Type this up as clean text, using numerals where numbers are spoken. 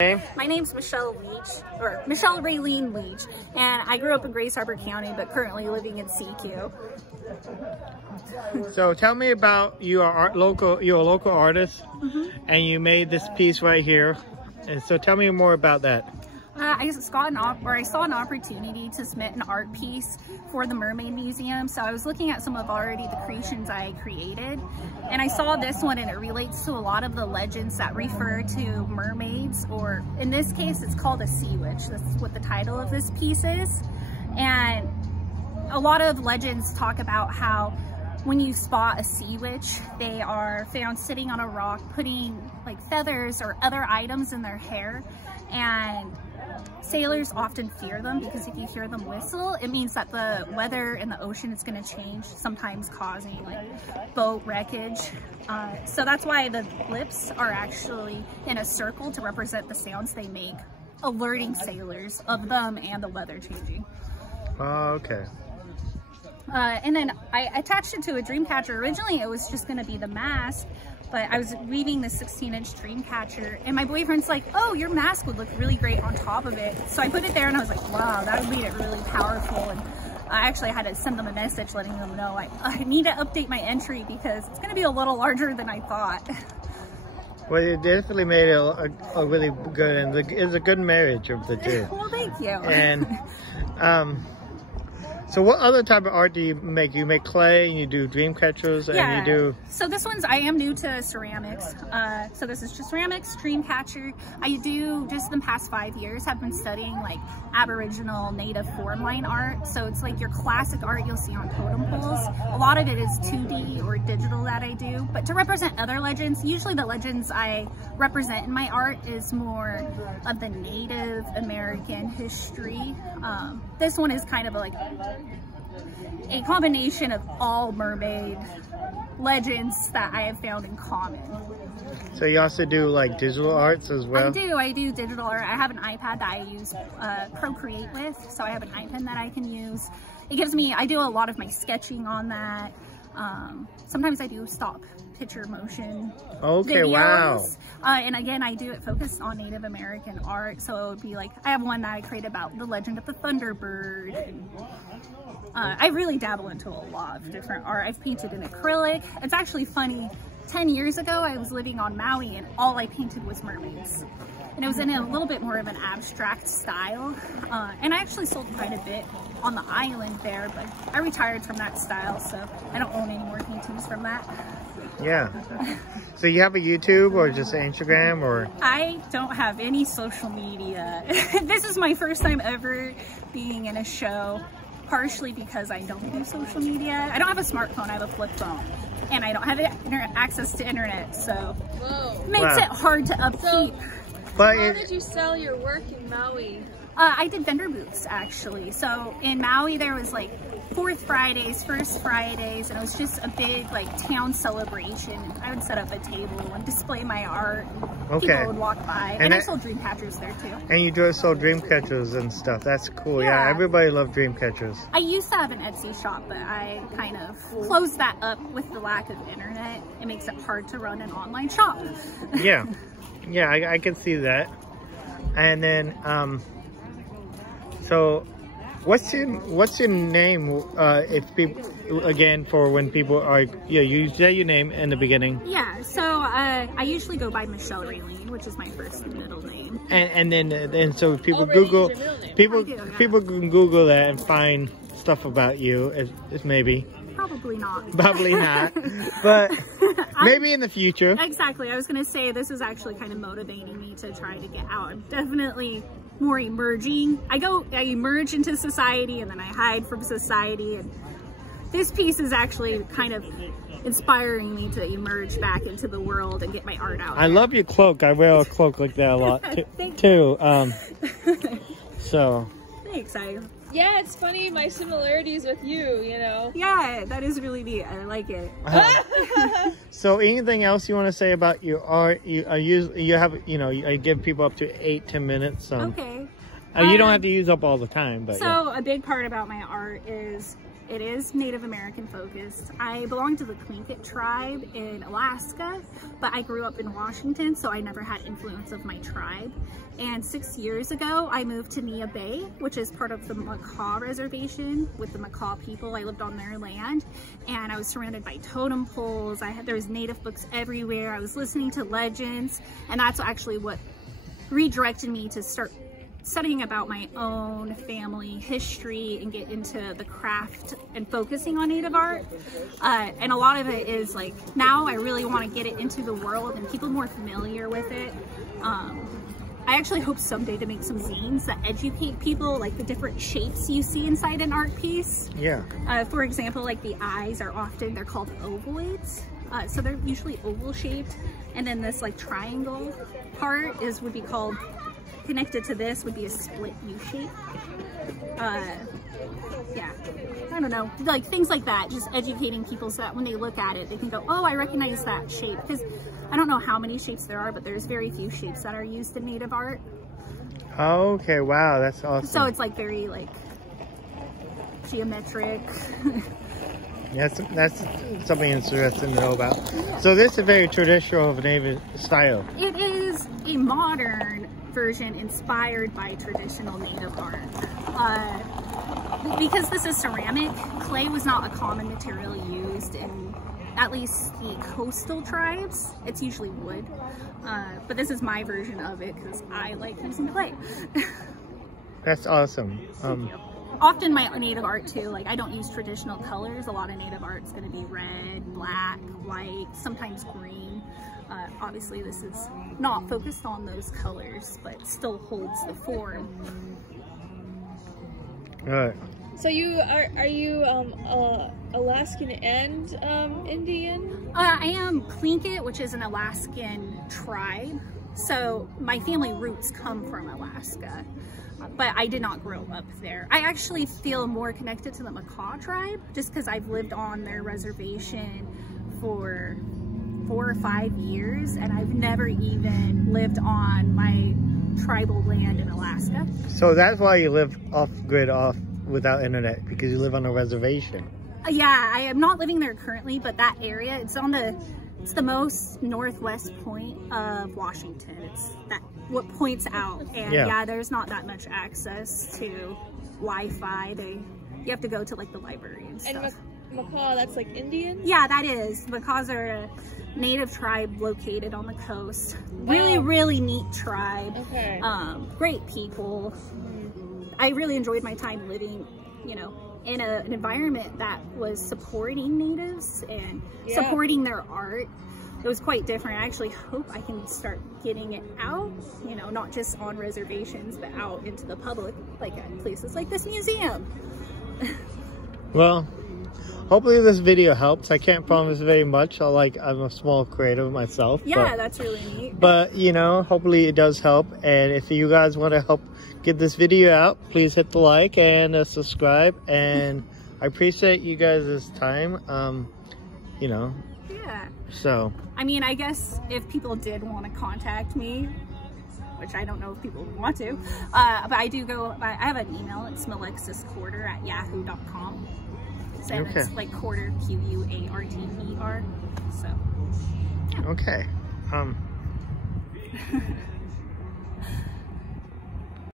My name's Michelle Rayleen Leach, and I grew up in Grace Harbor County, but currently living in CQ. So tell me about you're a local artist, and you made this piece right here. And so tell me more about that. I saw an opportunity to submit an art piece for the Mermaid Museum. So I was looking at some of already the creations I created, and I saw this one, and it relates to a lot of the legends that refer to mermaids, or in this case, it's called a sea witch. That's what the title of this piece is. And a lot of legends talk about how when you spot a sea witch, they are found sitting on a rock, putting like feathers or other items in their hair, and sailors often fear them because if you hear them whistle, it means that the weather in the ocean is going to change, sometimes causing like boat wreckage. So that's why the lips are actually in a circle to represent the sounds they make, alerting sailors of them and the weather changing. Oh, okay. And then I attached it to a dream catcher. Originally it was just going to be the mask, but I was weaving this 16-inch dream catcher, and my boyfriend's like, oh, your mask would look really great on top of it. So I put it there, and I was like, wow, that would make it really powerful. And I actually had to send them a message letting them know I need to update my entry because it's going to be a little larger than I thought. Well, it definitely made it a really good, and it's a good marriage of the two. Well, thank you. And so what other type of art do you make? You make clay, and you do dream catchers, and you do... So this one's, I am new to ceramics. So this is just ceramics, dream catcher. I do, just in the past 5 years, have been studying like Aboriginal native form line art. So it's like your classic art you'll see on totem poles. A lot of it is 2D or digital that I do. But to represent other legends, usually the legends I represent in my art is more of the Native American history. This one is kind of like a combination of all mermaid legends that I have found in common. So you also do like digital arts as well? I do digital art. I have an iPad that I use Procreate with, so I have an iPen that I can use. It gives me, I do a lot of my sketching on that. Sometimes I do stop picture motion videos. Wow. And again, I do it focused on Native American art, so it would be like, I have one that I created about the legend of the Thunderbird. And, I really dabble into a lot of different art. I've painted in acrylic. It's actually funny, 10 years ago I was living on Maui and all I painted was mermaids. And it was in a little bit more of an abstract style. And I actually sold quite a bit on the island there, but I retired from that style, so I don't own any more paintings from that. Yeah. So you have a YouTube or just an Instagram, or? I don't have any social media. This is my first time ever being in a show, partially because I don't do social media. I don't have a smartphone, I have a flip phone. And I don't have access to internet, so it makes it hard to upkeep. But how did you sell your work in Maui? I did vendor booths, actually. So in Maui, there was like 4th Fridays, 1st Fridays, and it was just a big like town celebration. I would set up a table and display my art. People would walk by. And I sold dream catchers there too. And you do sell dream catchers and stuff. That's cool. Yeah, everybody loves dream catchers. I used to have an Etsy shop, but I kind of closed that up with the lack of internet. It makes it hard to run an online shop. Yeah. Yeah, I can see that. And then, so what's your name? If people, again, for when people are, you say your name in the beginning. Yeah, so I usually go by Michelle Rayleen, which is my first and middle name. And so people Google, people can Google that and find stuff about you, if maybe. Probably not. Probably not. But maybe in the future. Exactly. I was going to say this is actually kind of motivating me to try to get out. I'm definitely more emerging. I emerge into society and then I hide from society. And this piece is actually kind of inspiring me to emerge back into the world and get my art out. I love your cloak. I wear a cloak like that a lot too. So. Thanks. Yeah, it's funny, my similarities with you, you know? Yeah, that is really neat. I like it. So anything else you want to say about your art? I give people up to 8-10 minutes. Okay. You don't have to use up all the time, but so a big part about my art is It is Native American focused. I belong to the Tlingit tribe in Alaska, but I grew up in Washington, so I never had influence of my tribe. And 6 years ago, I moved to Nia Bay, which is part of the Makah Reservation with the Makah people. I lived on their land, and I was surrounded by totem poles. There was native books everywhere. I was listening to legends, and that's actually what redirected me to start studying about my own family history and get into the craft and focusing on Native art. And a lot of it is like, now I really want to get it into the world and people more familiar with it. I actually hope someday to make some zines that educate people, like the different shapes you see inside an art piece. Yeah. For example, like the eyes are often, they're called ovoids. So they're usually oval shaped. And then this like triangle part would be called, connected to this would be a split U shape. Yeah, I don't know, like things like that, just educating people so that when they look at it, they can go, oh, I recognize that shape. Because I don't know how many shapes there are, but there's very few shapes that are used in Native art. Oh, okay, wow, that's awesome. So it's like very like geometric. That's something interesting to know about. So this is very traditional of Native style. It is a modern version inspired by traditional Native art. Because this is ceramic, clay was not a common material used in at least the coastal tribes. It's usually wood. But this is my version of it because I like using clay. That's awesome. Often my Native art too, like I don't use traditional colors. A lot of Native art is going to be red, black, white, sometimes green. Obviously this is not focused on those colors, but still holds the form. Right. So are you Alaskan and Indian? I am Tlingit, which is an Alaskan tribe. So my family roots come from Alaska, but I did not grow up there. I actually feel more connected to the Makah tribe just because I've lived on their reservation for 4 or 5 years, and I've never even lived on my tribal land in Alaska. So that's why you live off-grid, without internet, because you live on a reservation. Yeah, I am not living there currently, but that area, it's the most northwest point of Washington. It's what points out, and yeah, there's not that much access to Wi-Fi. You have to go to like the library and stuff. And Makah, that's like Indian? Yeah, that is. Makahs are a Native tribe located on the coast. Really, really neat tribe. Okay. Great people. I really enjoyed my time living, you know, in an environment that was supporting natives and supporting their art. It was quite different. I actually hope I can start getting it out, you know, not just on reservations, but out into the public, like at places like this museum. Well, hopefully this video helps. I can't promise very much. I'm a small creative myself. Yeah, that's really neat. But, you know, hopefully it does help. And if you guys want to help get this video out, please hit the like and subscribe. And I appreciate you guys' time. You know. Yeah. So. I mean, I guess if people did want to contact me, which I don't know if people want to, but I have an email. It's melexisquarter@yahoo.com. So it's like quarter, Q-U-A-R-T-E-R. So, yeah. Okay.